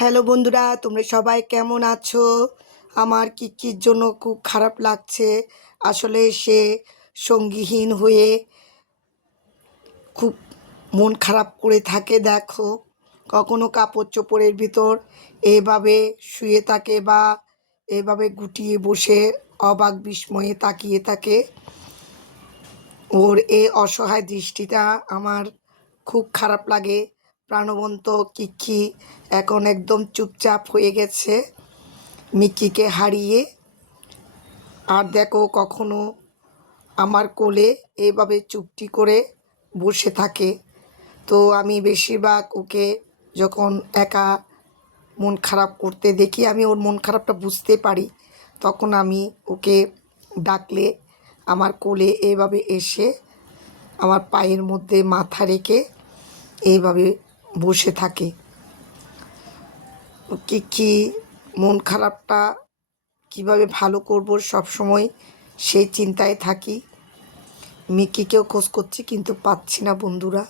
Hello বন্ধুরা, তোমরা সবাই কেমন আছো? আমার কিকির জন্য খুব খারাপ লাগছে। আসলে সে সঙ্গীহীন হয়ে খুব মন খারাপ করে থাকে। দেখো, কখনো কাপড় চোপড়ের ভিতর এভাবে শুয়ে থাকে বা এভাবে গুটিয়ে বসে অবাক বিস্ময়ে তাকিয়ে থাকে। ওর এই অসহায় দৃষ্টিটা আমার খুব খারাপ লাগে। প্রাণবন্ত কিকি এখন একদম চুপচাপ হয়ে গেছে মিকিকে হারিয়ে। আর দেখো, কখনো আমার কোলে এভাবে চুপটি করে বসে থাকে। তো আমি বেশিরভাগ ওকে যখন একা মন খারাপ করতে দেখি, আমি ওর মন খারাপটা বুঝতে পারি। তখন আমি ওকে ডাকলে আমার কোলে এভাবে এসে আমার পায়ের মধ্যে মাথা রেখে এইভাবে বসে থাকে। কি মন খারাপটা কিভাবে ভালো করব সব সময় সেই চিন্তায় থাকি। মিকিকেও খোঁজ করছি কিন্তু পাচ্ছি না বন্ধুরা।